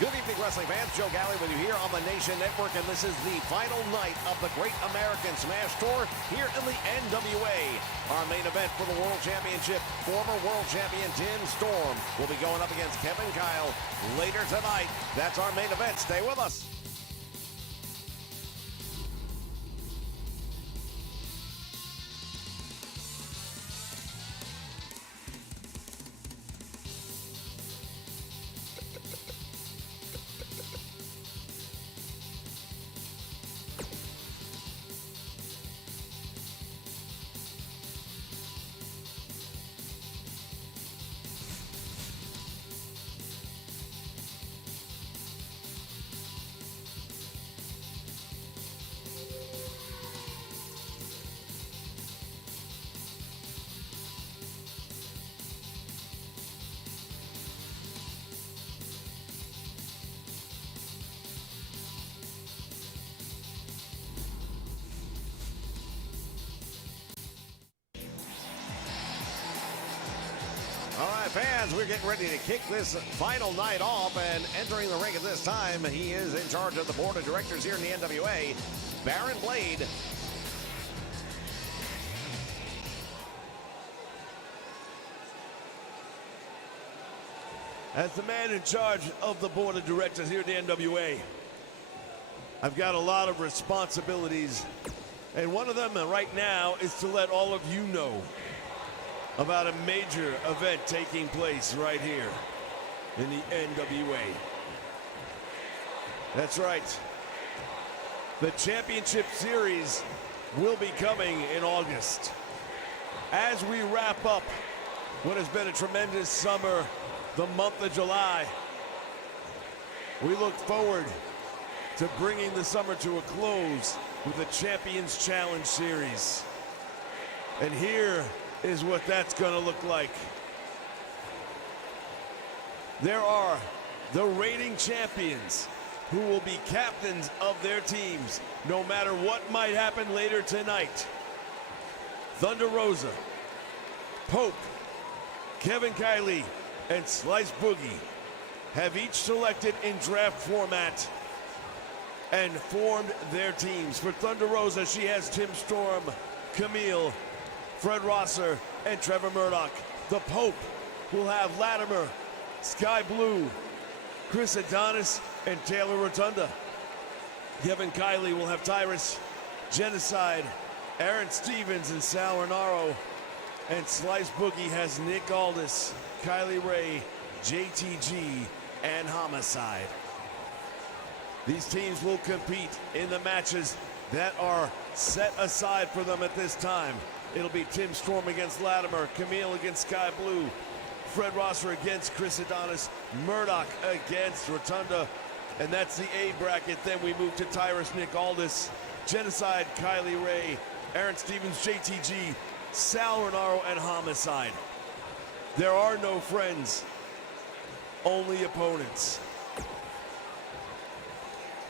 Good evening, wrestling fans. Joe Galli with you here on the Nation Network, and this is the final night of the Great American Smash Tour here in the NWA. Our main event for the World Championship, former World Champion Tim Storm will be going up against Kevin Kyle later tonight. That's our main event. Stay with us. All right, fans, we're getting ready to kick this final night off, and entering the ring at this time, he is in charge of the board of directors here in the NWA, Baron Blade. As the man in charge of the board of directors here at the NWA, I've got a lot of responsibilities, and one of them right now is to let all of you know about a major event taking place right here in the NWA. That's right. The Championship Series will be coming in August. As we wrap up what has been a tremendous summer, the month of July, we look forward to bringing the summer to a close with the Champions Challenge Series. And here is what that's going to look like. There are the reigning champions who will be captains of their teams no matter what might happen later tonight. Thunder Rosa, Pope, Kevin Kiley, and Slice Boogie have each selected in draft format and formed their teams. For Thunder Rosa, she has Tim Storm, Camille, Fred Rosser, and Trevor Murdoch. The Pope will have Latimer, Sky Blue, Chris Adonis, and Taylor Rotunda. Kevin Kiley will have Tyrus, Genocide, Aaron Stevens, and Sal Renaro. And Slice Boogie has Nick Aldis, Kylie Ray, JTG, and Homicide. These teams will compete in the matches that are set aside for them at this time. It'll be Tim Storm against Latimer, Camille against Sky Blue, Fred Rosser against Chris Adonis, Murdoch against Rotunda, and that's the A bracket. Then we move to Tyrus, Nick Aldis, Genocide, Kylie Ray, Aaron Stevens, JTG, Sal Renaro, and Homicide. There are no friends, only opponents.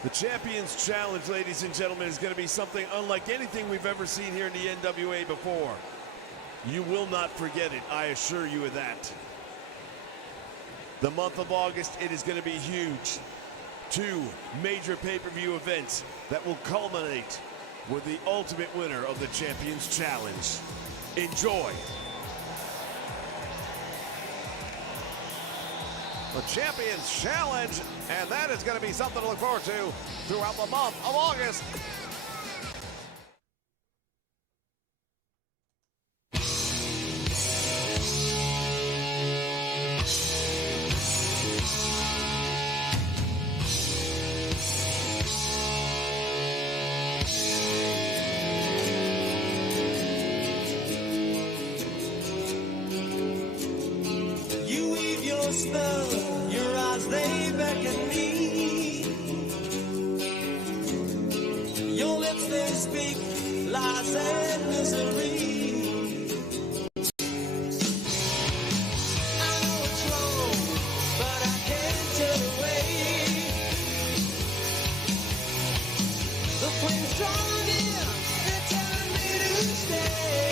The Champions Challenge, ladies and gentlemen, is going to be something unlike anything we've ever seen here in the NWA before. You will not forget it, I assure you of that. The month of August, it is going to be huge. 2 major pay-per-view events that will culminate with the ultimate winner of the Champions Challenge. Enjoy. The Champions Challenge, and that is going to be something to look forward to throughout the month of August. You weave your spell, your eyes they beckon me. Your lips they speak lies and misery. I know it's wrong, but I can't turn away. The flame's strong enough, they're telling me to stay.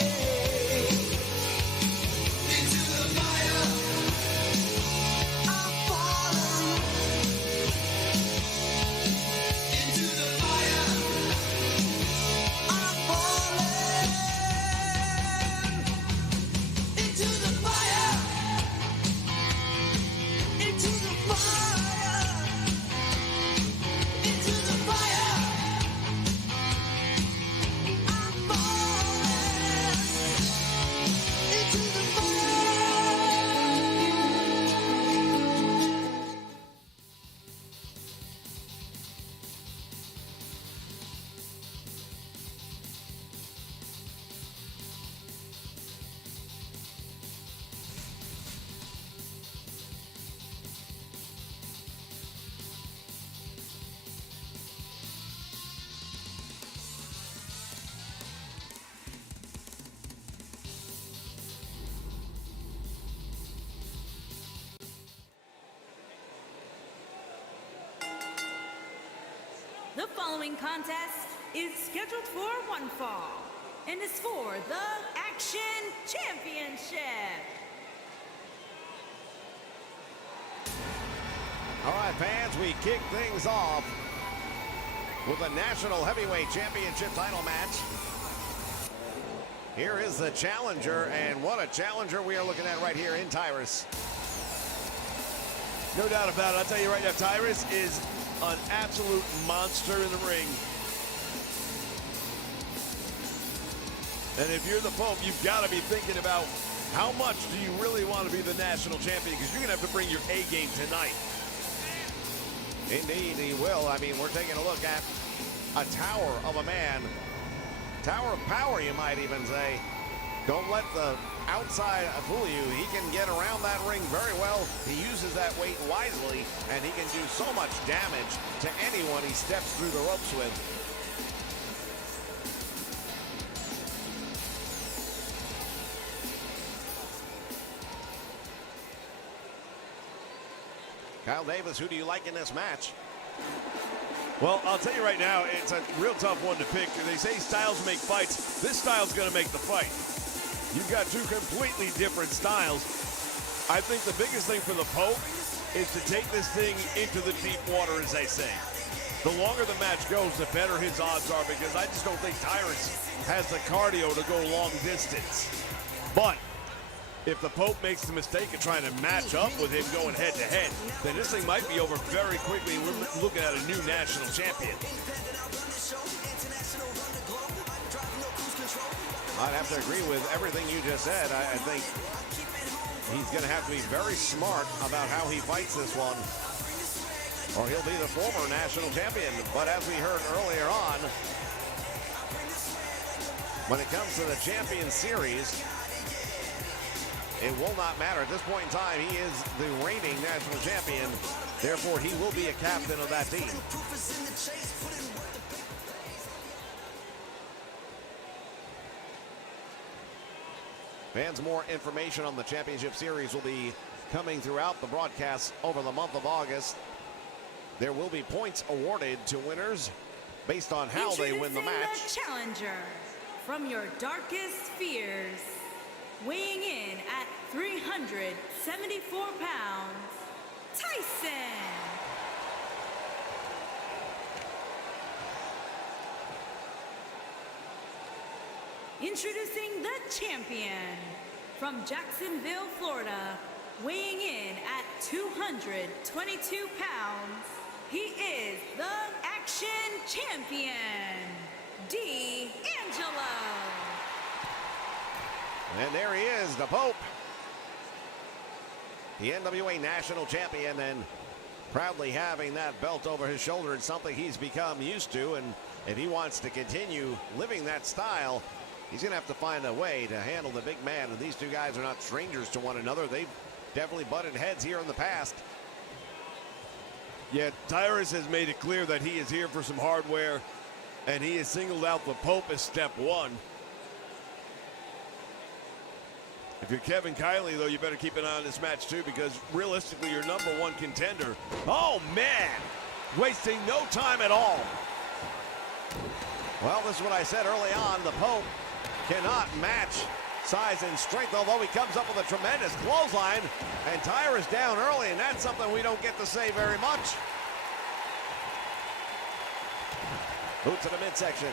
Into the fire, I'm falling. The following contest is scheduled for one fall and is for the Action Championship. All right, fans, we kick things off with a National Heavyweight Championship title match. Here is the challenger, and what a challenger we are looking at right here in Tyrus. No doubt about it. I'll tell you right now, Tyrus is an absolute monster in the ring. And if you're the Pope, you've got to be thinking about how much do you really want to be the national champion, because you're going to have to bring your A game tonight. Indeed, he will. I mean, we're taking a look at a tower of a man. Tower of power, you might even say. Don't let the outside fool you. He can get around that ring very well. He uses that weight wisely, and he can do so much damage to anyone he steps through the ropes with. Kyle Davis, who do you like in this match? Well, I'll tell you right now, it's a real tough one to pick. They say styles make fights. This style's going to make the fight. You've got two completely different styles. I think the biggest thing for the Pope is to take this thing into the deep water, as they say. The longer the match goes, the better his odds are, because I just don't think Tyrus has the cardio to go long distance. But if the Pope makes the mistake of trying to match up with him going head-to-head, then this thing might be over very quickly. We're looking at a new national champion. I'd have to agree with everything you just said. I think he's going to have to be very smart about how he fights this one, or he'll be the former national champion. But as we heard earlier on, when it comes to the Champion Series, it will not matter. At this point in time, he is the reigning national champion. Therefore, he will be a captain of that team. Fans, more information on the Championship Series will be coming throughout the broadcast over the month of August. There will be points awarded to winners based on how they win the match. The challenger from your darkest fears, weighing in at 374 pounds, Tyson. Introducing the champion from Jacksonville, Florida, weighing in at 222 pounds, he is the Action Champion, D'Angelo. And there he is, the Pope, the NWA National Champion, and proudly having that belt over his shoulder. It's something he's become used to, and if he wants to continue living that style, he's going to have to find a way to handle the big man. And these two guys are not strangers to one another. They've definitely butted heads here in the past. Yeah, Tyrus has made it clear that he is here for some hardware, and he has singled out the Pope as step one. If you're Kevin Kiley, though, you better keep an eye on this match, too, because realistically, your number one contender. Oh, man! Wasting no time at all. Well, this is what I said early on. The Pope cannot match size and strength, although he comes up with a tremendous clothesline, and Tyrus down early, and that's something we don't get to say very much. Boot to the midsection,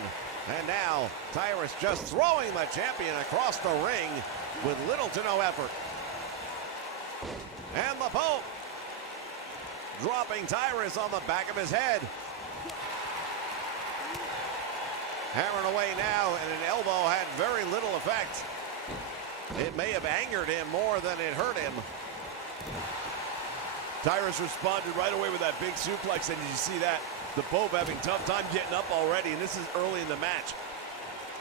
and now Tyrus just throwing the champion across the ring with little to no effort. And the Pope dropping Tyrus on the back of his head. Hammering away now, and an elbow had very little effect. It may have angered him more than it hurt him. Tyrus responded right away with that big suplex, and did you see that? The Pope having tough time getting up already, and this is early in the match.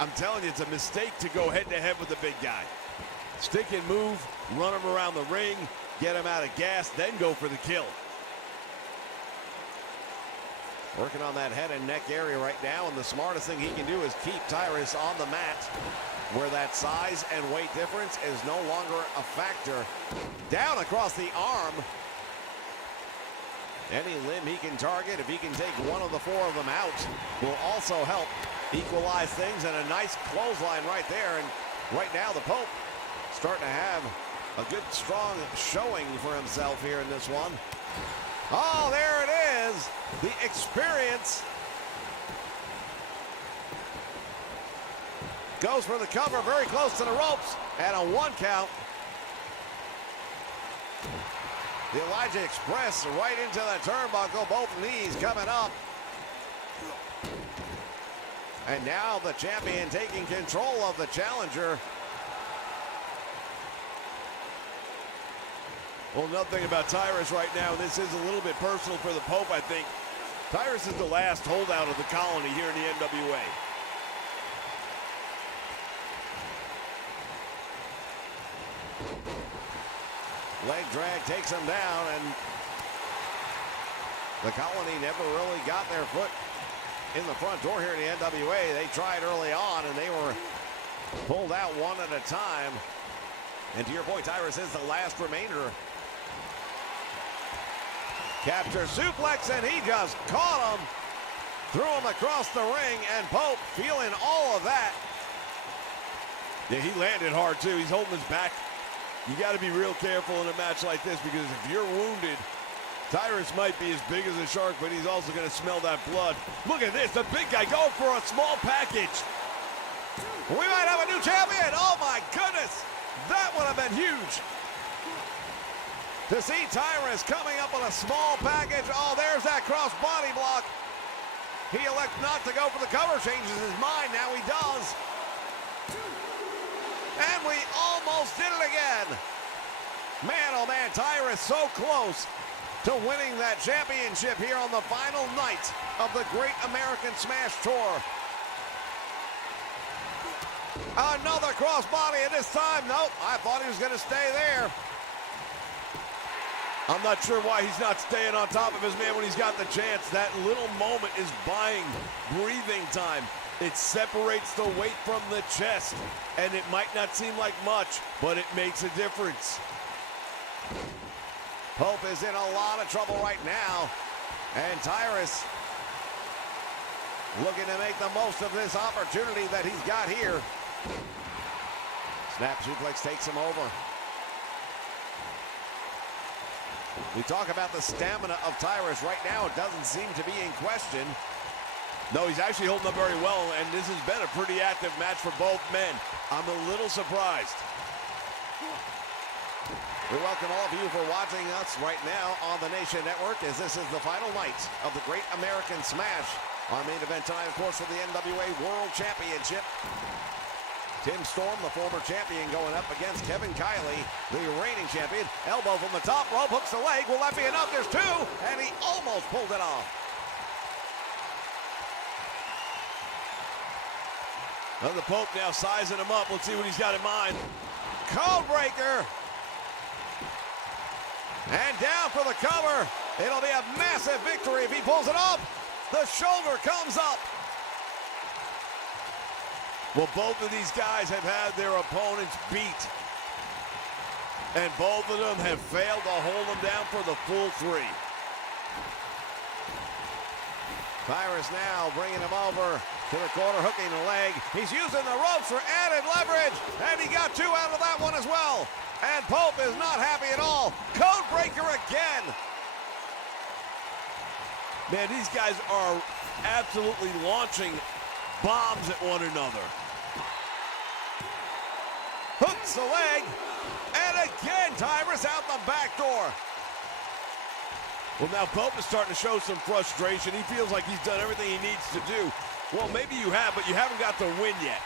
I'm telling you, it's a mistake to go head-to-head with the big guy. Stick and move, run him around the ring, get him out of gas, then go for the kill. Working on that head and neck area right now, and the smartest thing he can do is keep Tyrus on the mat, where that size and weight difference is no longer a factor. Down across the arm. Any limb he can target, if he can take one of the four of them out, will also help equalize things. And a nice clothesline right there. And right now the Pope starting to have a good, strong showing for himself here in this one. Oh, there it is. The experience. Goes for the cover, very close to the ropes. And a 1 count. The Elijah Express right into the turnbuckle. Both knees coming up. And now the champion taking control of the challenger. Well, another thing about Tyrus right now, this is a little bit personal for the Pope, I think. Tyrus is the last holdout of the colony here in the NWA. Leg drag takes him down, and the colony never really got their foot in the front door here in the NWA. They tried early on, and they were pulled out one at a time. And to your point, Tyrus is the last remainder. Capture suplex, and he just caught him. Threw him across the ring, and Pope feeling all of that. Yeah, he landed hard, too. He's holding his back. You got to be real careful in a match like this, because if you're wounded, Tyrus might be as big as a shark, but he's also going to smell that blood. Look at this, the big guy going for a small package. We might have a new champion. Oh, my goodness. That would have been huge. To see Tyrus coming up with a small package. Oh, there's that cross body block. He elects not to go for the cover, changes his mind. Now he does. And we almost did it again. Man, oh man, Tyrus so close to winning that championship here on the final night of the Great American Smash Tour. Another crossbody, and this time, nope, I thought he was going to stay there. I'm not sure why he's not staying on top of his man when he's got the chance. That little moment is buying breathing time. It separates the weight from the chest, and it might not seem like much, but it makes a difference. Pope is in a lot of trouble right now, and Tyrus looking to make the most of this opportunity that he's got here. Snap suplex takes him over. We talk about the stamina of Tyrus right now. It doesn't seem to be in question. No, he's actually holding up very well, and this has been a pretty active match for both men. I'm a little surprised. We welcome all of you for watching us right now on the Nation Network, as this is the final night of the Great American Smash. Our main event tonight, of course, for the NWA World Championship. Tim Storm, the former champion, going up against Kevin Kiley, the reigning champion. Elbow from the top rope, hooks the leg. Will that be enough? There's two, and he almost pulled it off. Well, the Pope now sizing him up. Let's see what he's got in mind. Code breaker. And down for the cover. It'll be a massive victory if he pulls it up. The shoulder comes up. Well, both of these guys have had their opponents beat. And both of them have failed to hold them down for the full 3. Tyrus now bringing him over to the corner, hooking the leg. He's using the ropes for added leverage, and he got 2 out of that one as well. And Pope is not happy at all. Code breaker again. Man, these guys are absolutely launching bombs at one another. Hooks the leg, and again, Tyrus out the back door. Well, now Pope is starting to show some frustration. He feels like he's done everything he needs to do. Well, maybe you have, but you haven't got the win yet.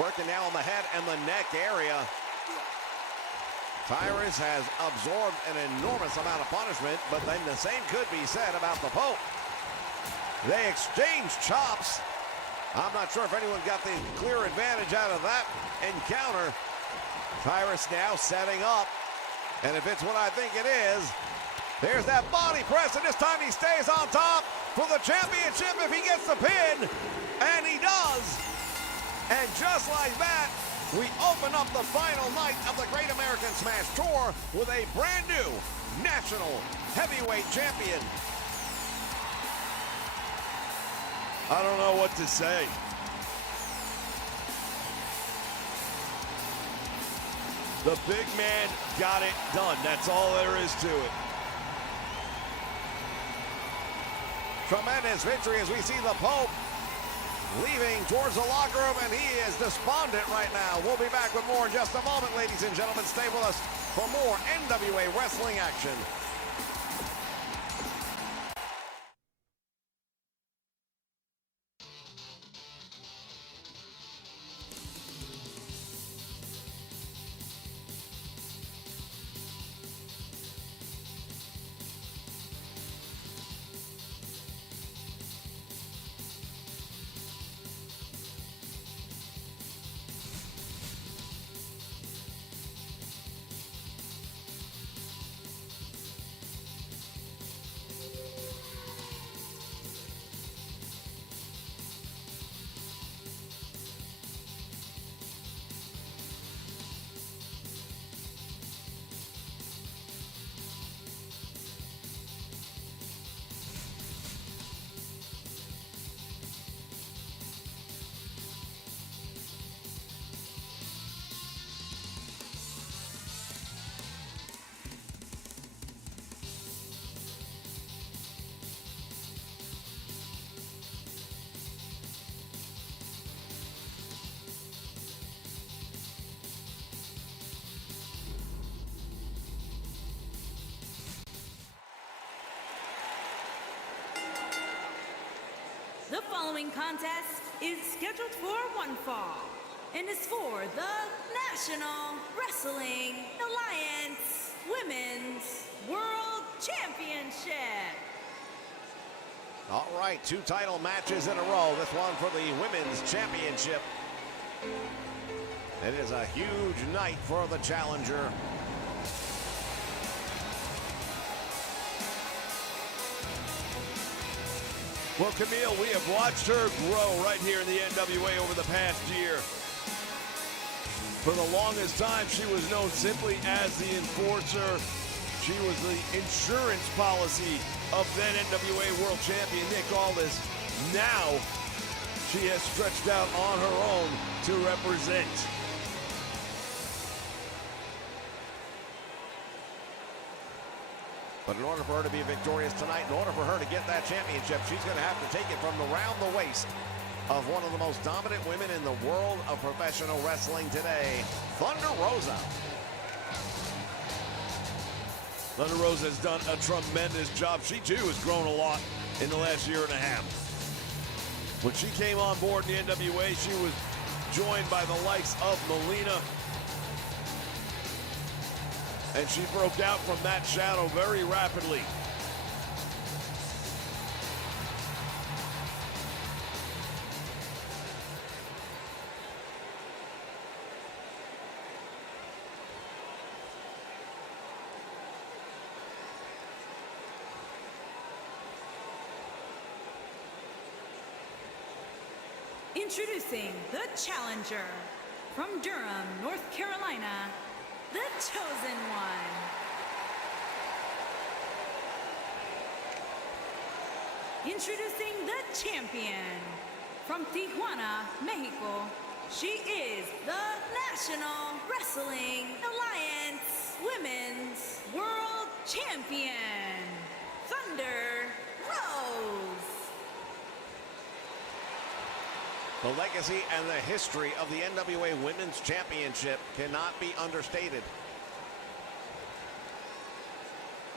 Working now on the head and the neck area. Tyrus has absorbed an enormous amount of punishment, but then the same could be said about the Pope. They exchange chops. I'm not sure if anyone got the clear advantage out of that encounter. Tyrus now setting up, and if it's what I think it is, there's that body press, and this time he stays on top for the championship if he gets the pin, and he does. And just like that, we open up the final night of the Great American Smash Tour with a brand new National Heavyweight Champion. I don't know what to say. The big man got it done. That's all there is to it. Tremendous victory as we see the Pope leaving towards the locker room, and he is despondent right now. We'll be back with more in just a moment, ladies and gentlemen. Stay with us for more NWA wrestling action. The following contest is scheduled for one fall and is for the National Wrestling Alliance Women's World Championship. All right, 2 title matches in a row. This one for the Women's Championship. It is a huge night for the challenger. Well, Camille, we have watched her grow right here in the NWA over the past year. For the longest time, she was known simply as the Enforcer. She was the insurance policy of then NWA World Champion Nick Aldis. Now, she has stretched out on her own to represent. But in order for her to be victorious tonight, in order for her to get that championship, she's going to have to take it from around the waist of one of the most dominant women in the world of professional wrestling today, Thunder Rosa. Thunder Rosa has done a tremendous job. She, too, has grown a lot in the last year and a half. When she came on board in the NWA, she was joined by the likes of Melina. And she broke out from that shadow very rapidly. Introducing the challenger from Durham, North Carolina, the Chosen One. Introducing the champion from Tijuana, Mexico. She is the National Wrestling Alliance Women's World Champion, Thunder Rose. The legacy and the history of the NWA Women's Championship cannot be understated.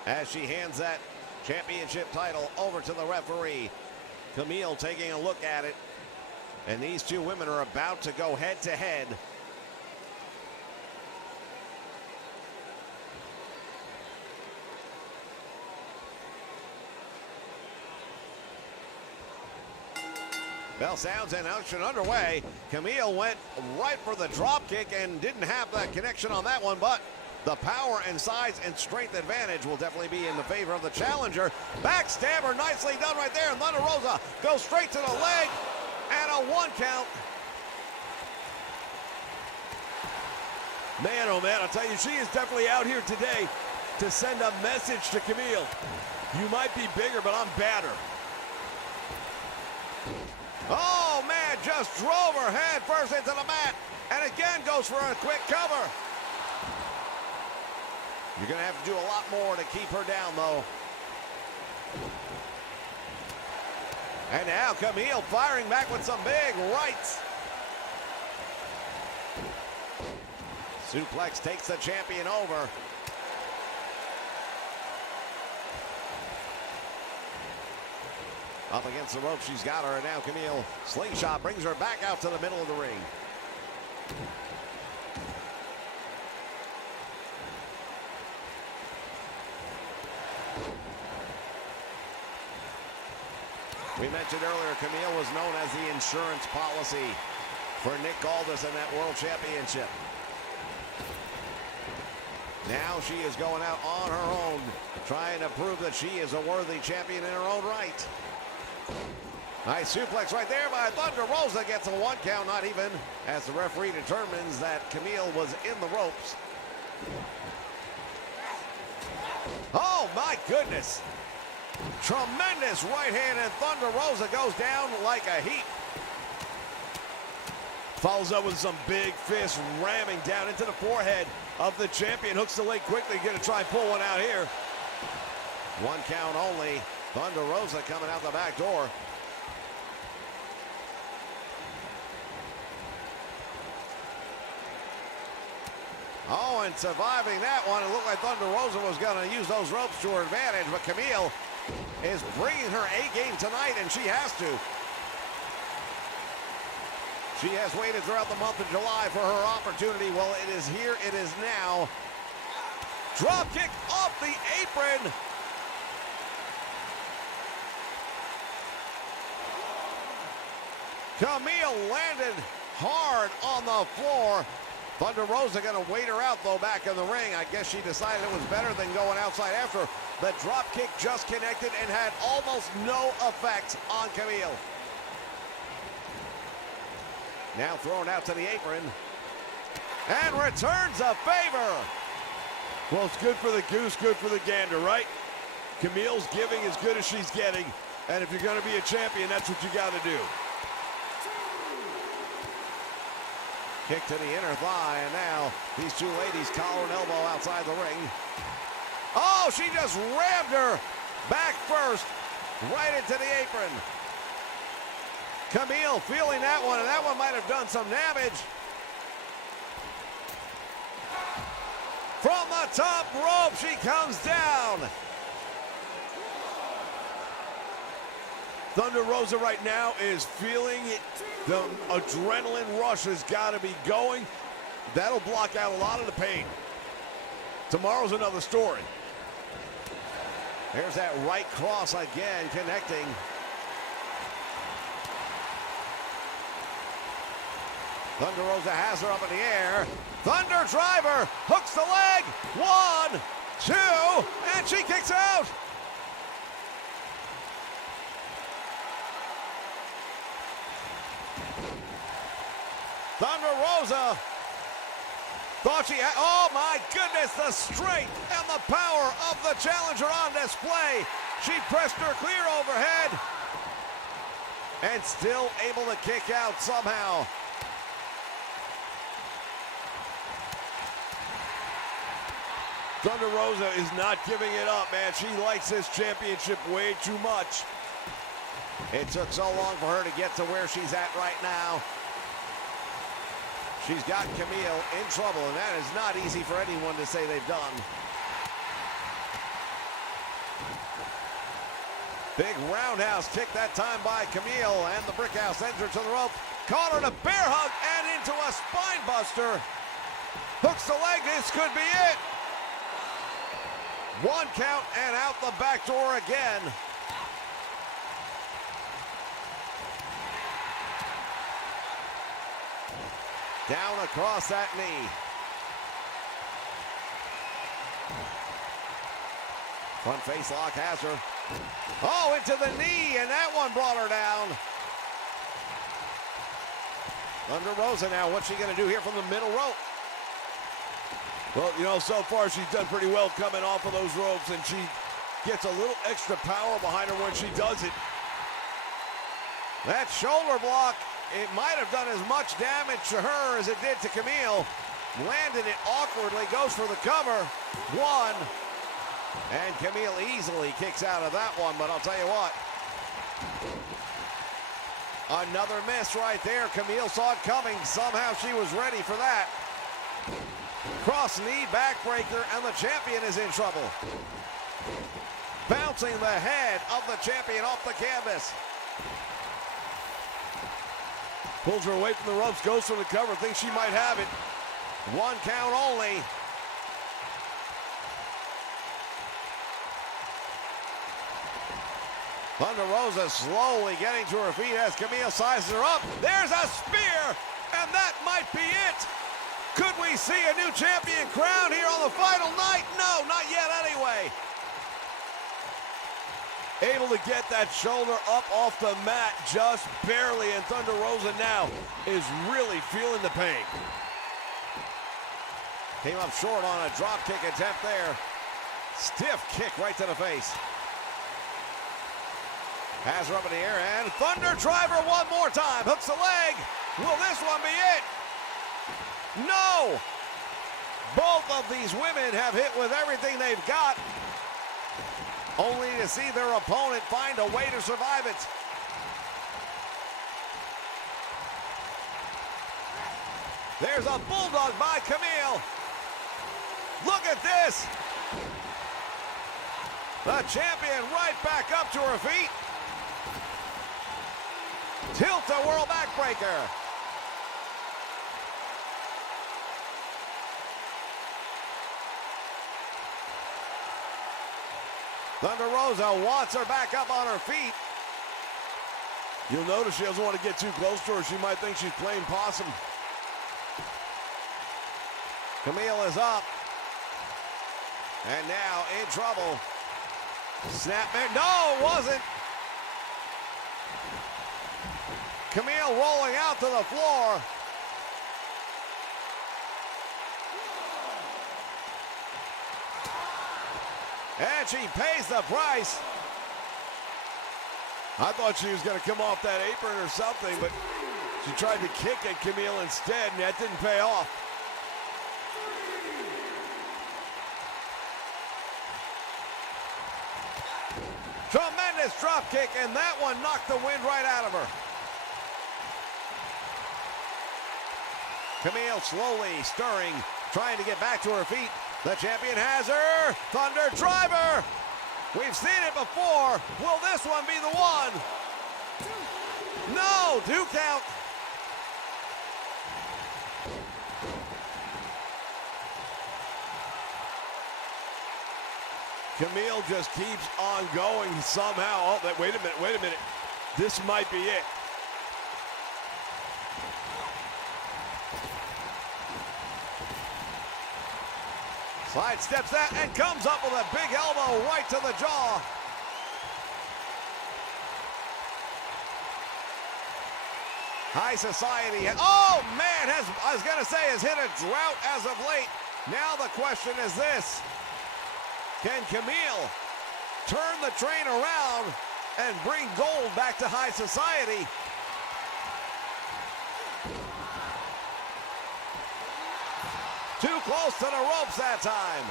As she hands that championship title over to the referee, Camille taking a look at it. And these two women are about to go head to head. Bell sounds and action underway. Camille went right for the drop kick and didn't have that connection on that one, but the power and size and strength advantage will definitely be in the favor of the challenger. Backstabber, nicely done right there. And Thunder Rosa goes straight to the leg and a 1 count. Man, oh man, I'll tell you, she is definitely out here today to send a message to Camille. You might be bigger, but I'm badder. Oh, man, just drove her head first into the mat. And again goes for a quick cover. You're going to have to do a lot more to keep her down, though. And now Camille firing back with some big rights. Suplex takes the champion over. Up against the rope, she's got her, and now Camille slingshot brings her back out to the middle of the ring. We mentioned earlier, Camille was known as the insurance policy for Nick Aldis in that World Championship. Now she is going out on her own, trying to prove that she is a worthy champion in her own right. Nice suplex right there by Thunder Rosa, gets a 1 count, not even, as the referee determines that Camille was in the ropes. Oh my goodness. Tremendous right hand, and Thunder Rosa goes down like a heap. Follows up with some big fist ramming down into the forehead of the champion. Hooks the leg quickly, gonna try and pull one out here. 1 count only. Thunder Rosa coming out the back door. Oh, and surviving that one. It looked like Thunder Rosa was going to use those ropes to her advantage, but Camille is bringing her A game tonight, and she has to. She has waited throughout the month of July for her opportunity. Well, it is here, it is now. Drop kick off the apron. Camille landed hard on the floor. Thunder Rosa gonna wait her out though back in the ring. I guess she decided it was better than going outside after. The drop kick just connected and had almost no effect on Camille. Now thrown out to the apron. And returns a favor. Well, it's good for the goose, good for the gander, right? Camille's giving as good as she's getting. And if you're gonna be a champion, that's what you gotta do. Kick to the inner thigh, and now these two ladies collar and elbow outside the ring. Oh, she just rammed her back first, right into the apron. Camille feeling that one, and that one might have done some damage. From the top rope, she comes down. Thunder Rosa right now is feeling it. The adrenaline rush has got to be going. That'll block out a lot of the pain. Tomorrow's another story. There's that right cross again, connecting. Thunder Rosa has her up in the air. Thunder driver, hooks the leg. 1, 2, and she kicks out. Thunder Rosa thought she had, oh my goodness, the strength and the power of the challenger on display. She pressed her clear overhead and still able to kick out somehow. Thunder Rosa is not giving it up, man. She likes this championship way too much. It took so long for her to get to where she's at right now. She's got Camille in trouble, and that is not easy for anyone to say they've done. Big roundhouse kick that time by Camille, and the brick house ends her to the rope. Caught her in a bear hug and into a spine buster. Hooks the leg, this could be it. 1 count and out the back door again. Down across that knee. Front face lock has her. Oh, into the knee, and that one brought her down. Thunder Rosa now, what's she gonna do here from the middle rope? Well, you know, so far she's done pretty well coming off of those ropes, and she gets a little extra power behind her when she does it. That shoulder block, it might have done as much damage to her as it did to Camille. Landed it awkwardly, goes for the cover. One. And Camille easily kicks out of that one, but I'll tell you what. Another miss right there. Camille saw it coming. Somehow she was ready for that. Cross knee backbreaker, and the champion is in trouble. Bouncing the head of the champion off the canvas. Pulls her away from the ropes, goes for the cover, thinks she might have it. One count only. Thunder Rosa slowly getting to her feet as Camille sizes her up. There's a spear, and that might be it. Could we see a new champion crowned here on the final night? No, not yet anyway. Able to get that shoulder up off the mat just barely, and Thunder Rosa now is really feeling the pain. Came up short on a drop kick attempt there. Stiff kick right to the face. Has her up in the air, and Thunder Driver one more time. Hooks the leg. Will this one be it? No! Both of these women have hit with everything they've got, only to see their opponent find a way to survive it. There's a bulldog by Camille. Look at this. The champion right back up to her feet. Tilt-a-whirl backbreaker. Thunder Rosa wants her back up on her feet. You'll notice she doesn't want to get too close to her. She might think she's playing possum. Camille is up. And now in trouble. Snapmare. No, it wasn't. Camille rolling out to the floor. And she pays the price. I thought she was going to come off that apron or something, but she tried to kick at Camille instead, and that didn't pay off. Tremendous drop kick, and that one knocked the wind right out of her. Camille slowly stirring, trying to get back to her feet. The champion has her. Thunder Driver. We've seen it before. Will this one be the one? No, 2 count. Camille just keeps on going somehow. Oh, wait a minute. This might be it. Side steps that and comes up with a big elbow right to the jaw. High Society. Oh, man, I was going to say, has hit a drought as of late. Now the question is this. Can Camille turn the train around and bring gold back to High Society? Too close to the ropes that time.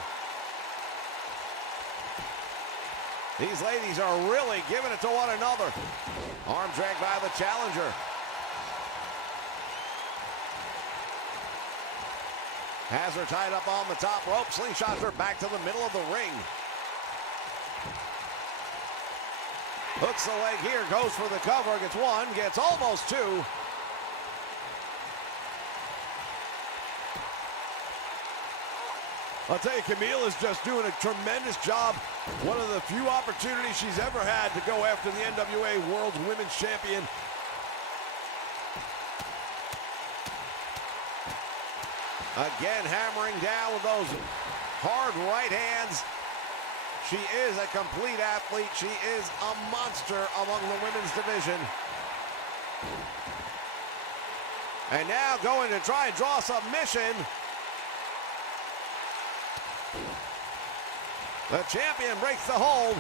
These ladies are really giving it to one another. Arm drag by the challenger. Has her tied up on the top rope. Slingshots her back to the middle of the ring. Hooks the leg here, goes for the cover, gets one, gets almost two. I'll tell you, Camille is just doing a tremendous job. One of the few opportunities she's ever had to go after the NWA World Women's Champion. Again, hammering down with those hard right hands. She is a complete athlete. She is a monster among the women's division. And now going to try and draw submission. The champion breaks the hold.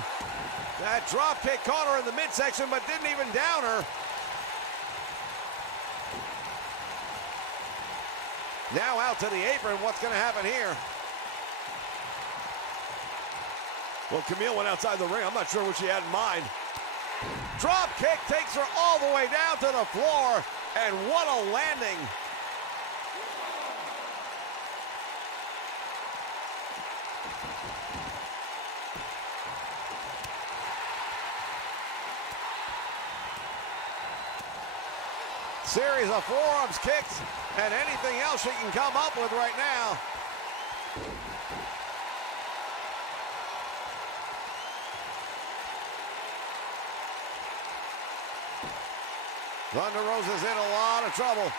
That drop kick caught her in the midsection, but didn't even down her. Now out to the apron. What's going to happen here? Well, Camille went outside the ring. I'm not sure what she had in mind. Drop kick takes her all the way down to the floor. And what a landing. Series of forearms kicks and anything else she can come up with right now. Thunder Rosa's in a lot of trouble.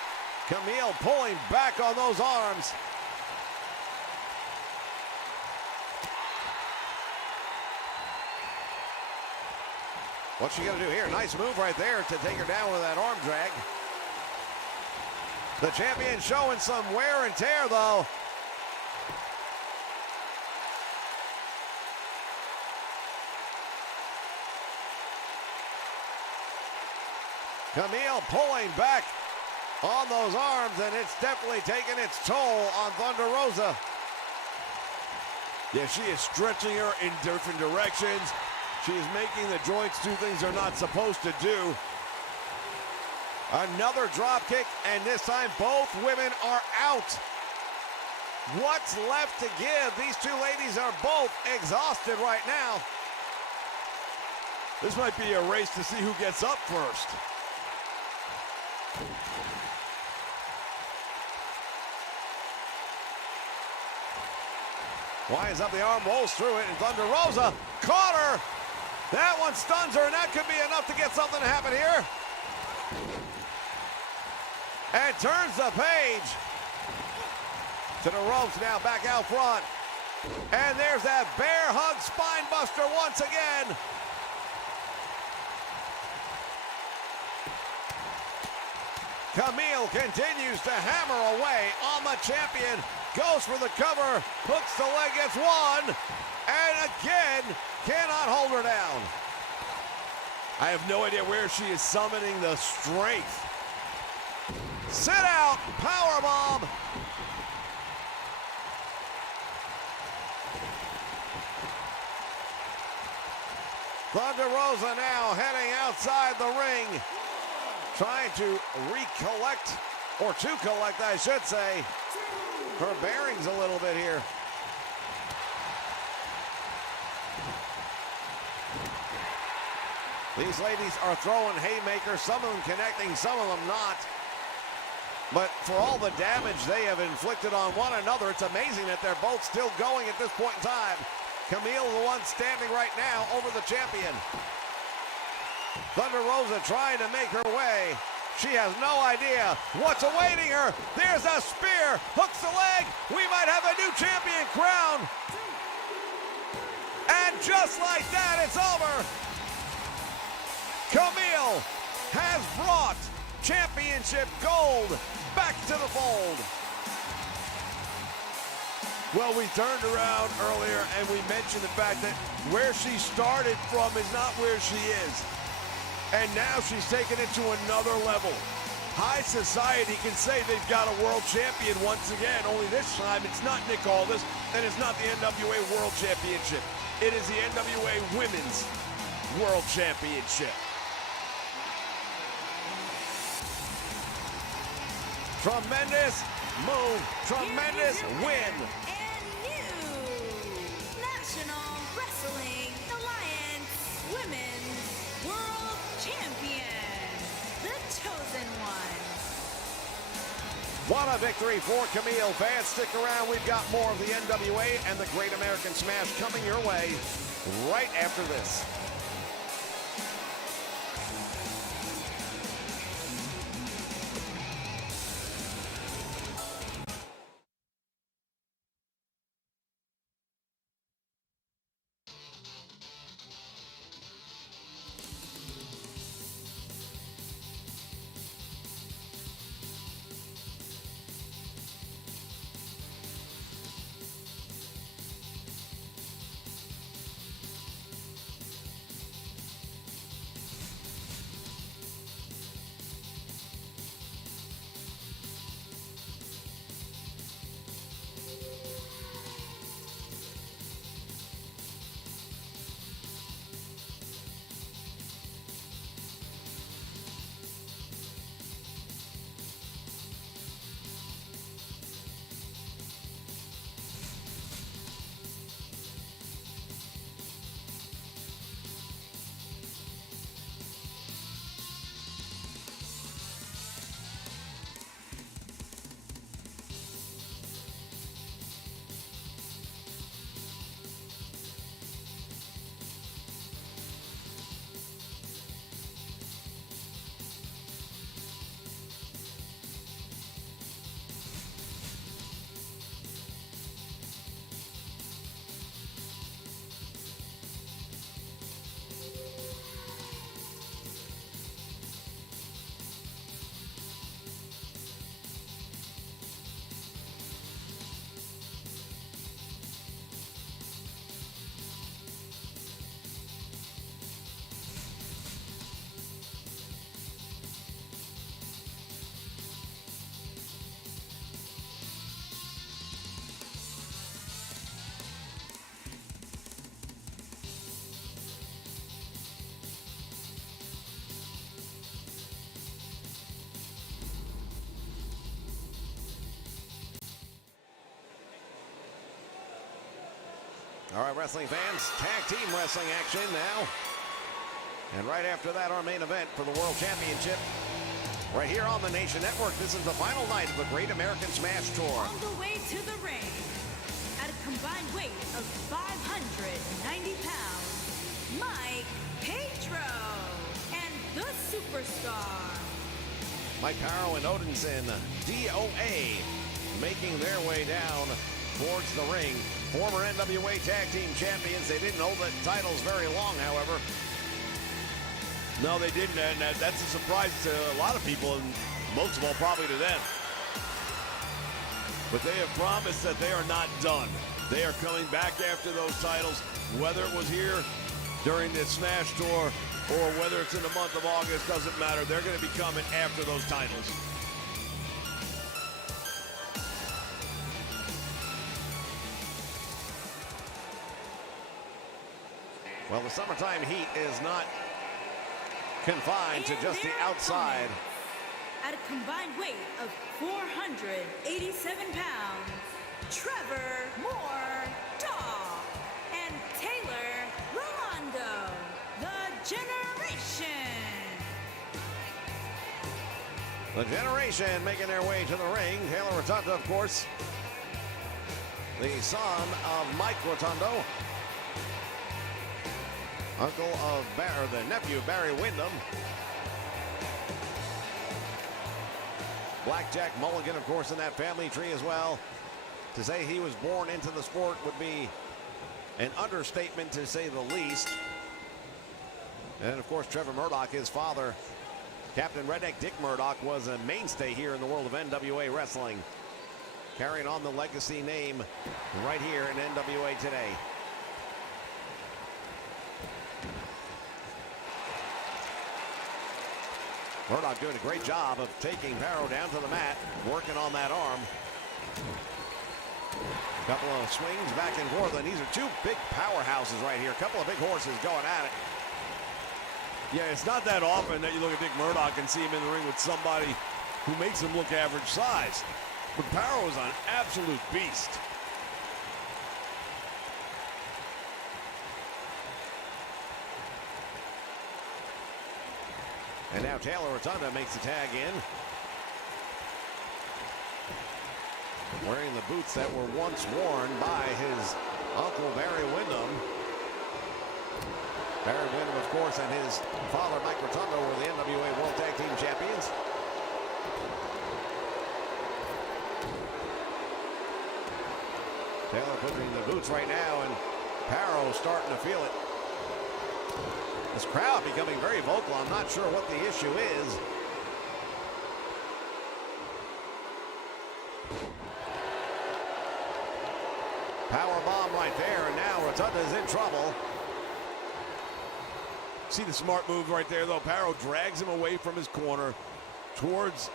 Camille pulling back on those arms. What's she gonna do here? Nice move right there to take her down with that arm drag. The champion showing some wear and tear though. Camille pulling back on those arms, and it's definitely taking its toll on Thunder Rosa. Yeah, she is stretching her in different directions. She is making the joints do things they're not supposed to do. Another drop kick, and this time both women are out. What's left to give? These two ladies are both exhausted right now. This might be a race to see who gets up first. Winds up the arm, rolls through it, and Thunder Rosa caught her. That one stuns her, and that could be enough to get something to happen here. And turns the page. To the ropes now, back out front. And there's that bear hug spine buster once again. Camille continues to hammer away on the champion. Goes for the cover, hooks the leg, gets one, and again cannot hold her down. I have no idea where she is summoning the strength. Sit out, powerbomb. Thunder Rosa now heading outside the ring, trying to recollect, or to collect, I should say, her bearings a little bit here. These ladies are throwing haymakers, some of them connecting, some of them not. But for all the damage they have inflicted on one another, it's amazing that they're both still going at this point in time. Camille, the one standing right now over the champion. Thunder Rosa trying to make her way. She has no idea what's awaiting her. There's a spear, hooks the leg. We might have a new champion crowned. And just like that, it's over. Camille has brought championship gold back to the fold. Well, we turned around earlier and we mentioned the fact that where she started from is not where she is. And now she's taken it to another level. High society can say they've got a world champion once again, only this time it's not Nick Aldis and it's not the NWA World Championship. It is the NWA Women's World Championship. Tremendous move, tremendous win. And new National Wrestling Alliance Women's World Champion, the Chosen One. What a victory for Camille. Fans, stick around. We've got more of the NWA and the Great American Smash coming your way right after this. All right, wrestling fans, tag team wrestling action now. And right after that, our main event for the World Championship. Right here on the Nation Network, this is the final night of the Great American Smash Tour. On the way to the ring, at a combined weight of 590 pounds, Mike Pedro and the Superstar. Mike Pedro and Odinson, DOA, making their way down towards the ring. Former NWA Tag Team Champions. They didn't hold the titles very long, however. No, they didn't, and that's a surprise to a lot of people, and most of all probably to them. But they have promised that they are not done. They are coming back after those titles, whether it was here during this Smash Tour or whether it's in the month of August, doesn't matter. They're going to be coming after those titles. Well, the summertime heat is not confined to just the outside. At a combined weight of 487 pounds, Trevor Moore-Daw and Taylor Rolando, the Generation. The Generation making their way to the ring. Taylor Rotundo, of course, the son of Mike Rotundo, uncle of the nephew of Barry Windham. Blackjack Mulligan, of course, in that family tree as well. To say he was born into the sport would be an understatement, to say the least. And of course, Trevor Murdoch, his father, Captain Redneck Dick Murdoch, was a mainstay here in the world of NWA wrestling, carrying on the legacy name right here in NWA today. Murdoch doing a great job of taking Barrow down to the mat, working on that arm. Couple of swings back and forth, and these are two big powerhouses right here. A couple of big horses going at it. Yeah, it's not that often that you look at Dick Murdoch and see him in the ring with somebody who makes him look average size. But Barrow is an absolute beast. And now Taylor Rotundo makes the tag in, wearing the boots that were once worn by his uncle Barry Windham. Barry Windham, of course, and his father Mike Rotundo were the NWA World Tag Team Champions. Taylor putting the boots right now, and Barrow starting to feel it. This crowd becoming very vocal. I'm not sure what the issue is. Power bomb right there, and now Rotundo's in trouble. See the smart move right there, though. Barrow drags him away from his corner towards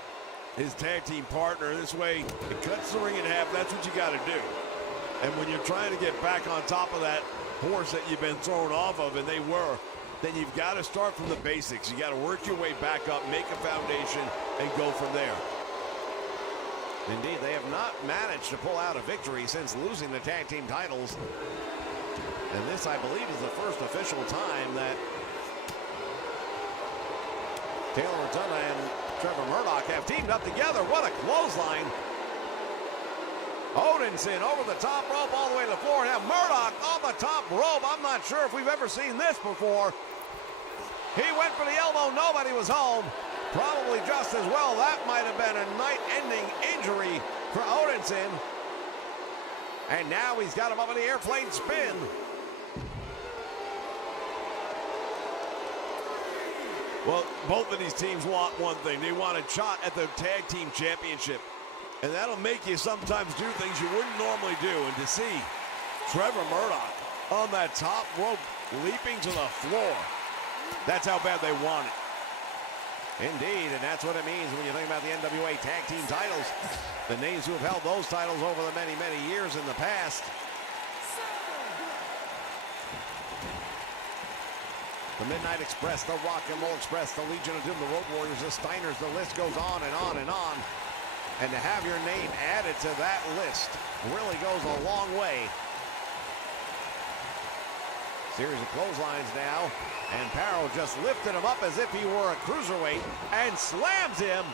his tag team partner. This way, it cuts the ring in half. That's what you got to do. And when you're trying to get back on top of that horse that you've been thrown off of, and they were, then you've got to start from the basics. You got to work your way back up, make a foundation, and go from there. Indeed, they have not managed to pull out a victory since losing the tag team titles. And this, I believe, is the first official time that Taylor Rotundo and Trevor Murdoch have teamed up together. What a clothesline. Odinson over the top rope all the way to the floor. Now Murdoch on the top rope. I'm not sure if we've ever seen this before. He went for the elbow. Nobody was home. Probably just as well. That might have been a night-ending injury for Odinson. And now he's got him up in the airplane spin. Well, both of these teams want one thing. They want a shot at the tag team championship. And that'll make you sometimes do things you wouldn't normally do. And to see Trevor Murdoch on that top rope leaping to the floor, that's how bad they want it. Indeed, and that's what it means when you think about the NWA Tag Team titles. The names who have held those titles over the many, many years in the past. The Midnight Express, the Rock and Roll Express, the Legion of Doom, the Road Warriors, the Steiners, the list goes on and on and on. And to have your name added to that list really goes a long way. Series of clotheslines now. And Parrow just lifted him up as if he were a cruiserweight and slams him.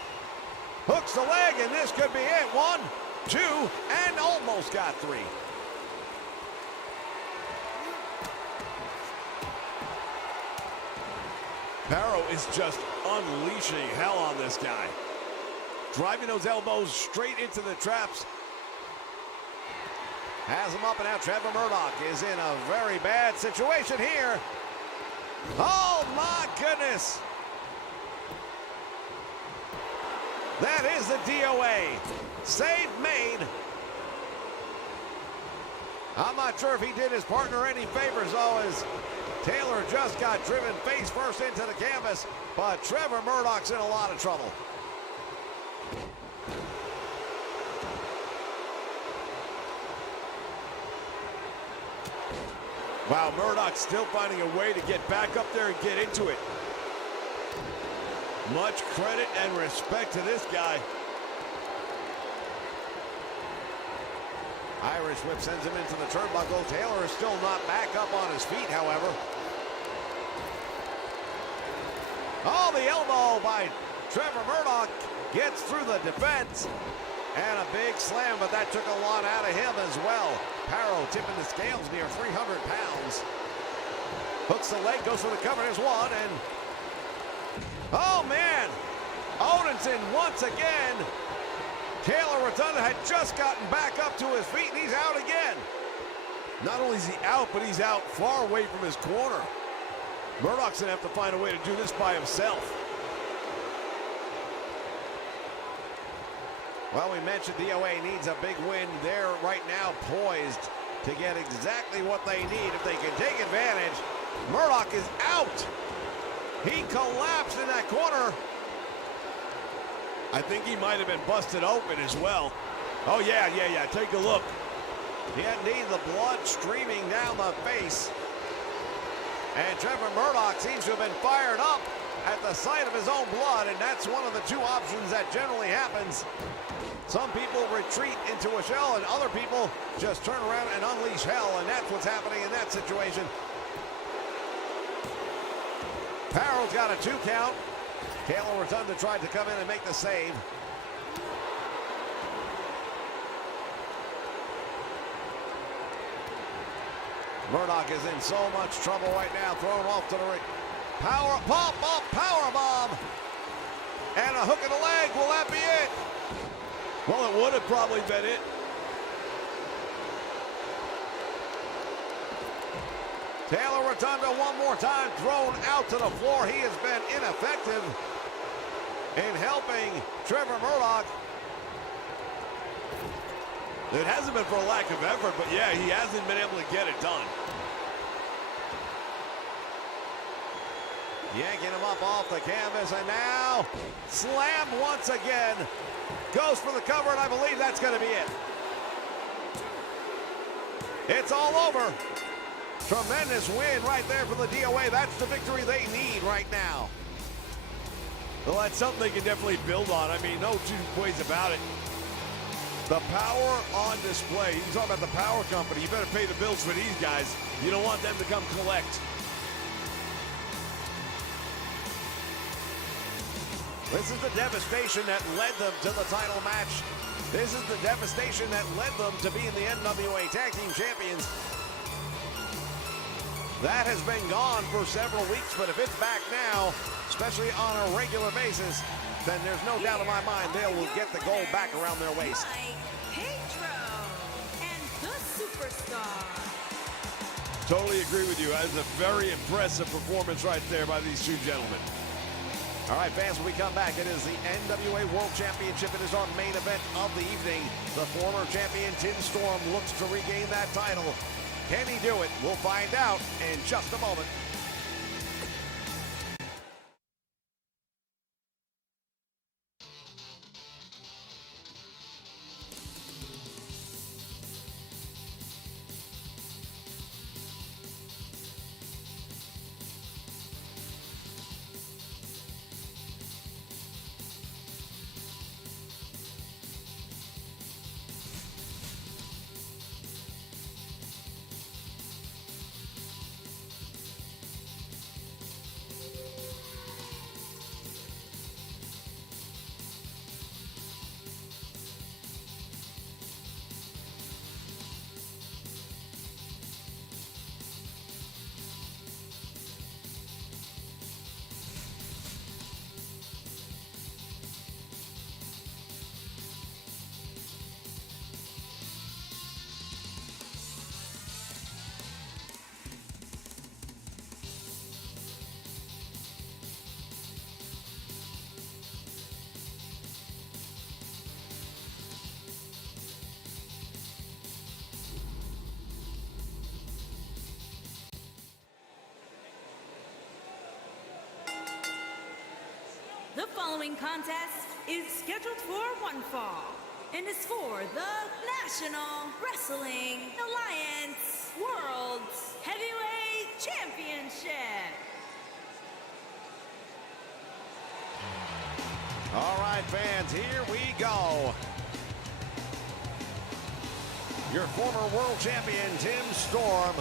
Hooks the leg, and this could be it. 1, 2, and almost got 3. Parrow is just unleashing hell on this guy. Driving those elbows straight into the traps. Has him up, and now Trevor Murdoch is in a very bad situation here. Oh, my goodness. That is the DOA. Save made. I'm not sure if he did his partner any favors, though, as Taylor just got driven face first into the canvas, but Trevor Murdoch's in a lot of trouble. Wow, Murdoch still finding a way to get back up there and get into it. Much credit and respect to this guy. Irish whip sends him into the turnbuckle. Taylor is still not back up on his feet, however. Oh, the elbow by Trevor Murdoch gets through the defense. And a big slam, but that took a lot out of him as well. Parrow tipping the scales near 300 pounds. Hooks the leg, goes for the cover. There's one, and oh man, Odinson once again. Taylor Rotunda had just gotten back up to his feet, and he's out again. Not only is he out, but he's out far away from his corner. Murdoch's gonna have to find a way to do this by himself. Well, we mentioned DOA needs a big win. They're right now poised to get exactly what they need if they can take advantage. Murdoch is out. He collapsed in that corner. I think he might have been busted open as well. Oh, yeah. Take a look. He had indeed the blood streaming down the face. And Trevor Murdoch seems to have been fired up at the sight of his own blood, and that's one of the two options that generally happens. Some people retreat into a shell, and other people just turn around and unleash hell, and that's what's happening in that situation. Parrow's got a 2 count. Taylor Rotunda tried to come in and make the save. Murdoch is in so much trouble right now, thrown off to the ring. Power bomb, and a hook in the leg. Will that be it? Well, it would have probably been it. Taylor Rotunda one more time thrown out to the floor. He has been ineffective in helping Trevor Murdoch. It hasn't been for a lack of effort, but yeah, he hasn't been able to get it done. Yanking him up off the canvas, and now slammed once again. Goes for the cover, and I believe that's going to be it. It's all over. Tremendous win right there for the DOA. That's the victory they need right now. Well, that's something they can definitely build on. I mean, no two ways about it. The power on display. You talk about the power company. You better pay the bills for these guys. You don't want them to come collect. This is the devastation that led them to the title match. This is the devastation that led them to being the NWA Tag Team Champions. That has been gone for several weeks, but if it's back now, especially on a regular basis, then there's no doubt in my mind they will get the gold back around their waist. Pedro and the Superstar. Totally agree with you. That is a very impressive performance right there by these two gentlemen. All right, fans, when we come back, it is the NWA World Championship. It is our main event of the evening. The former champion, Tim Storm, looks to regain that title. Can he do it? We'll find out in just a moment. following contest is scheduled for one fall and is for the National Wrestling Alliance World Heavyweight Championship. All right, fans, here we go. Your former world champion, Tim Storm.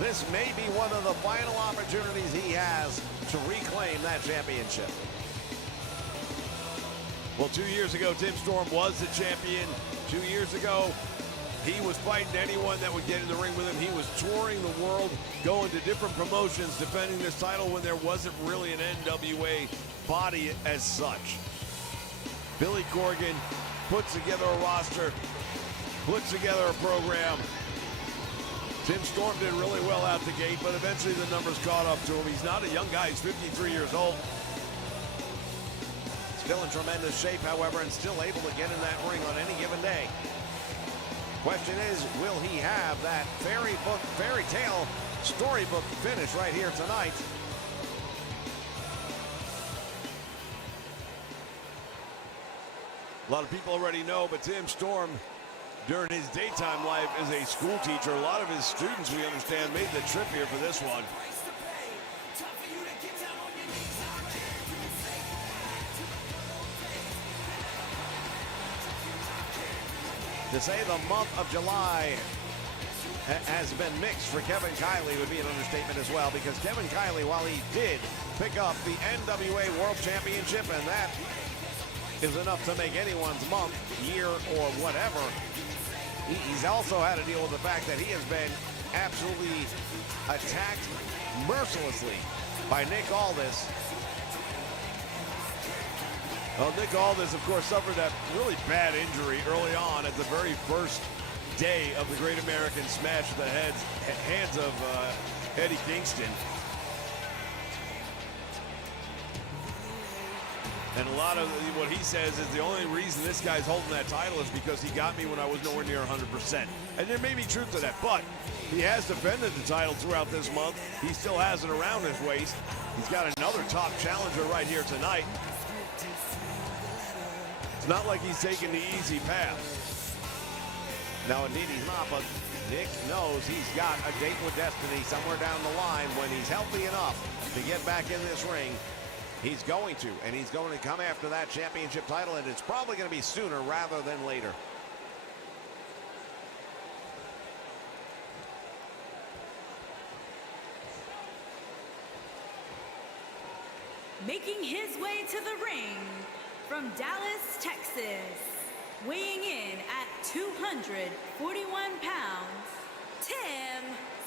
This may be one of the final opportunities he has to reclaim that championship. Well, 2 years ago, Tim Storm was the champion. 2 years ago, he was fighting anyone that would get in the ring with him. He was touring the world, going to different promotions, defending this title when there wasn't really an NWA body as such. Billy Corgan puts together a roster, puts together a program. Tim Storm did really well out the gate, but eventually the numbers caught up to him. He's not a young guy, he's 53 years old. Still in tremendous shape, however, and still able to get in that ring on any given day. Question is, will he have that fairy tale storybook finish right here tonight? A lot of people already know, but Tim Storm, during his daytime life as a school teacher, a lot of his students, we understand, made the trip here for this one. To say the month of July has been mixed for Kevin Kiley would be an understatement as well, because Kevin Kiley, while he did pick up the NWA World Championship, and that is enough to make anyone's month, year, or whatever, he's also had to deal with the fact that he has been absolutely attacked mercilessly by Nick Aldis. Well, Nick Aldis, of course, suffered that really bad injury early on at the very first day of the Great American Smash at the hands of Eddie Kingston. And a lot of what he says is the only reason this guy's holding that title is because he got me when I was nowhere near 100%. And there may be truth to that, but he has defended the title throughout this month. He still has it around his waist. He's got another top challenger right here tonight. It's not like he's taking the easy path. No, indeed he's not, but Nick knows he's got a date with destiny somewhere down the line. When he's healthy enough to get back in this ring, he's going to, and he's going to come after that championship title, and it's probably going to be sooner rather than later. Making his way to the ring from Dallas, Texas, weighing in at 241 pounds, Tim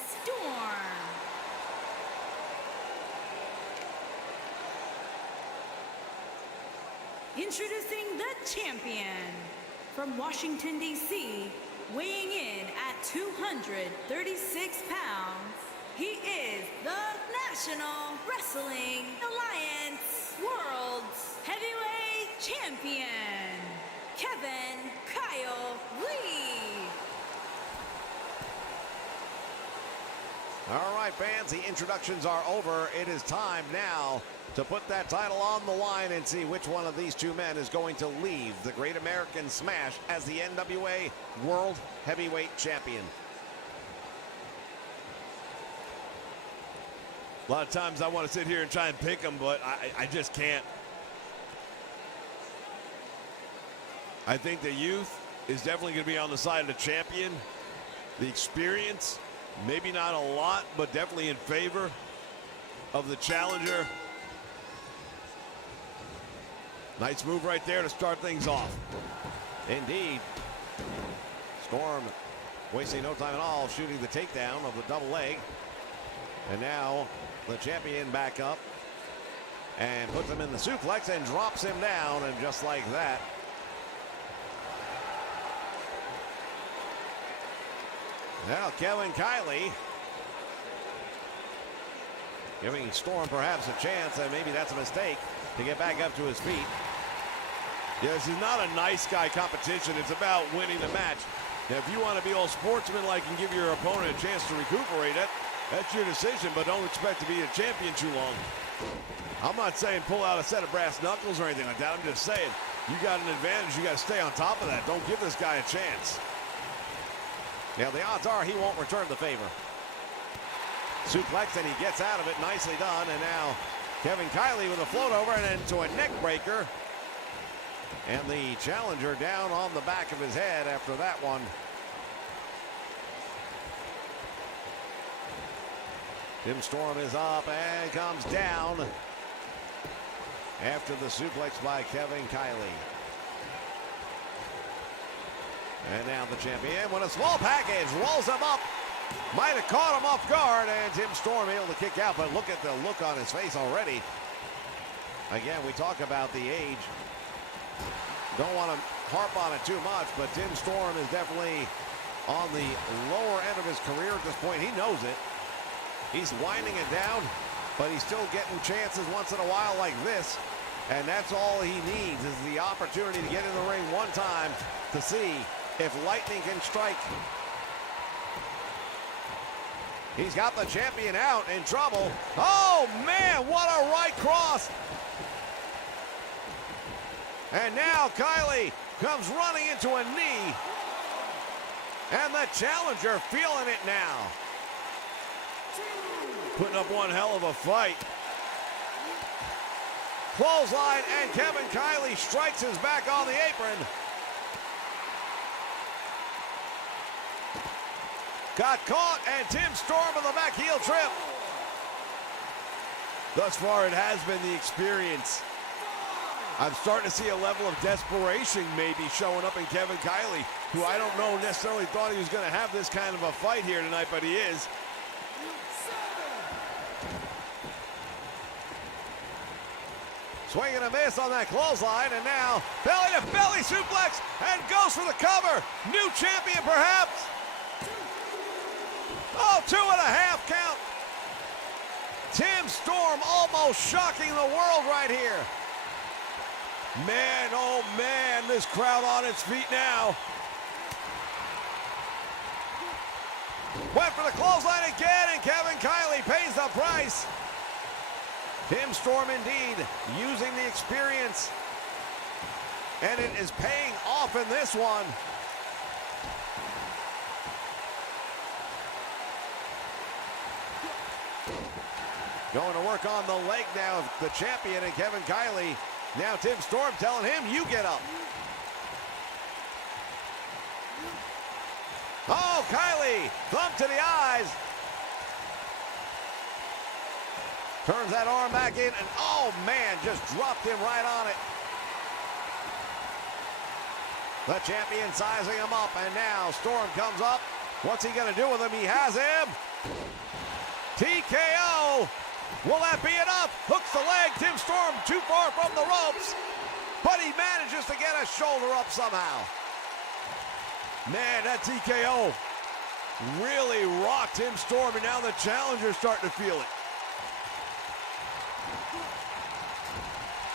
Storm. Introducing the champion from Washington, D.C., weighing in at 236 pounds, he is the National Wrestling Alliance World Heavyweight Champion, Kevin Kyle Lee. All right, fans, the introductions are over. It is time now to put that title on the line and see which one of these two men is going to leave the Great American Smash as the NWA World Heavyweight Champion. A lot of times I want to sit here and try and pick him, but I just can't. I think the youth is definitely going to be on the side of the champion. The experience, maybe not a lot, but definitely in favor of the challenger. Nice move right there to start things off. Indeed. Storm wasting no time at all, shooting the takedown of the double leg. And now the champion back up and puts him in the suplex and drops him down, and just like that, now Kevin Kiley giving Storm perhaps a chance, and maybe that's a mistake, to get back up to his feet. Yeah, this is not a nice guy competition. It's about winning the match. Now, if you want to be all sportsmanlike and give your opponent a chance to recuperate it, That's your decision, but don't expect to be a champion too long. I'm not saying pull out a set of brass knuckles or anything like that. I'm just saying you got an advantage. You got to stay on top of that. Don't give this guy a chance. Now, the odds are he won't return the favor. Suplex, and he gets out of it. Nicely done. And now Kevin Kiley with a float over and into a neck breaker. And the challenger down on the back of his head after that one. Tim Storm is up and comes down after the suplex by Kevin Kiley. And now the champion with a small package rolls him up. Might have caught him off guard, and Tim Storm able to kick out, but look at the look on his face already. Again, we talk about the age. Don't want to harp on it too much, but Tim Storm is definitely on the lower end of his career at this point. He knows it. He's winding it down, but he's still getting chances once in a while like this. And that's all he needs is the opportunity to get in the ring one time to see if lightning can strike. He's got the champion out in trouble. Oh, man, what a right cross. And now Kiley comes running into a knee. And the challenger feeling it now. Putting up one hell of a fight. Clothesline, and Kevin Kiley strikes his back on the apron. Got caught, and Tim Storm with a back heel trip. Thus far, it has been the experience. I'm starting to see a level of desperation maybe showing up in Kevin Kiley, who I don't know necessarily thought he was going to have this kind of a fight here tonight, but he is. Swing and a miss on that clothesline, and now belly-to-belly suplex, and goes for the cover. New champion, perhaps. Oh, 2.5 count. Tim Storm almost shocking the world right here. Man, oh man, this crowd on its feet now. Went for the clothesline again, and Kevin Kiley pays the price. Tim Storm indeed using the experience, and it is paying off in this one. Going to work on the leg now of the champion and Kevin Kiley. Now Tim Storm telling him, you get up. Oh, Kiley, thump to the eyes. Turns that arm back in, and oh man, just dropped him right on it. The champion sizing him up, and now Storm comes up. What's he gonna do with him? He has him. TKO. Will that be enough? Hooks the leg. Tim Storm too far from the ropes, but he manages to get a shoulder up somehow. Man, that TKO really rocked Tim Storm, and now the challenger's starting to feel it.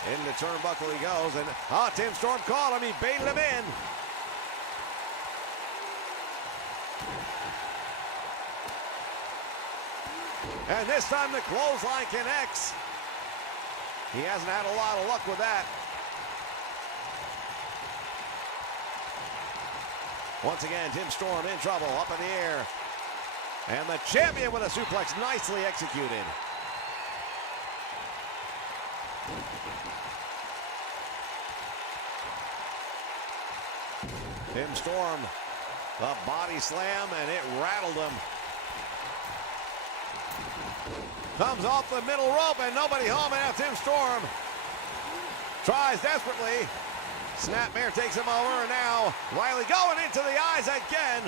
In the turnbuckle he goes, and Tim Storm caught him. He baited him in. And this time the clothesline connects. He hasn't had a lot of luck with that. Once again, Tim Storm in trouble, up in the air. And the champion with a suplex, nicely executed. Tim Storm, the body slam, and it rattled him. Comes off the middle rope, and nobody home, and now Tim Storm tries desperately. Snapmare takes him over, and now Riley going into the eyes again.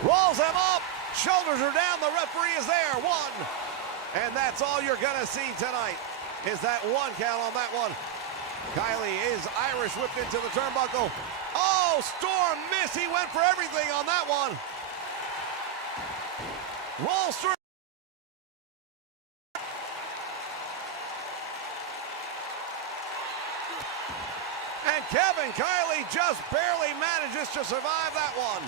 Rolls him up, shoulders are down, the referee is there, 1. And that's all you're gonna see tonight, is that 1 count on that one. Kiley is Irish whipped into the turnbuckle. Oh, Storm missed, he went for everything on that one. Rolls through. And Kevin Kiley just barely manages to survive that one.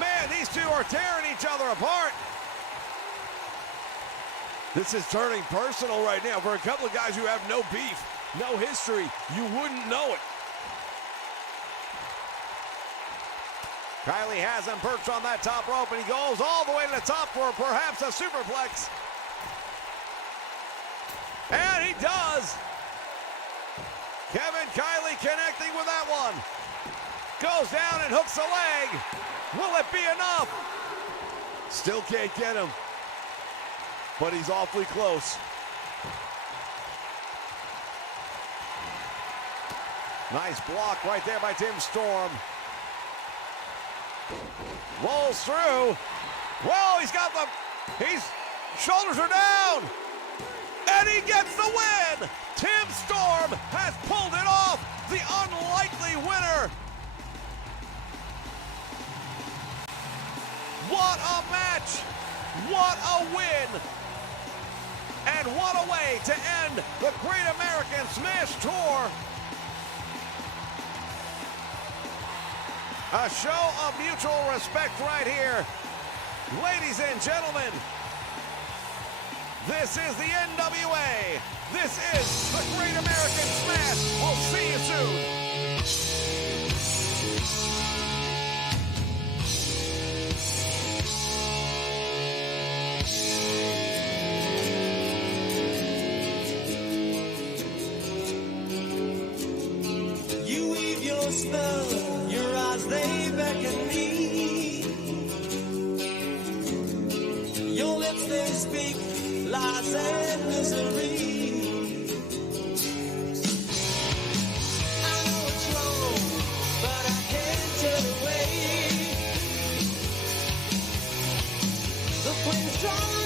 Man, these two are tearing each other apart. This is turning personal right now for a couple of guys who have no beef, no history. You wouldn't know it. Kylie has him perched on that top rope, and he goes all the way to the top for perhaps a superplex. And he does. Kevin Kylie connecting with that one. Goes down and hooks a leg. Will it be enough? Still can't get him, but he's awfully close. Nice block right there by Tim Storm. Rolls through. Whoa, he's got the, shoulders are down. And he gets the win. Tim Storm has pulled it off. The unlikely winner. What a match. What a win. And what a way to end the Great American Smash Tour. A show of mutual respect right here. Ladies and gentlemen, this is the NWA. This is the Great American Smash. We'll see you soon. You weave your spell, your eyes they beckon me. Your lips they speak lies and misery. I know it's wrong, but I can't turn away. The flame's strong.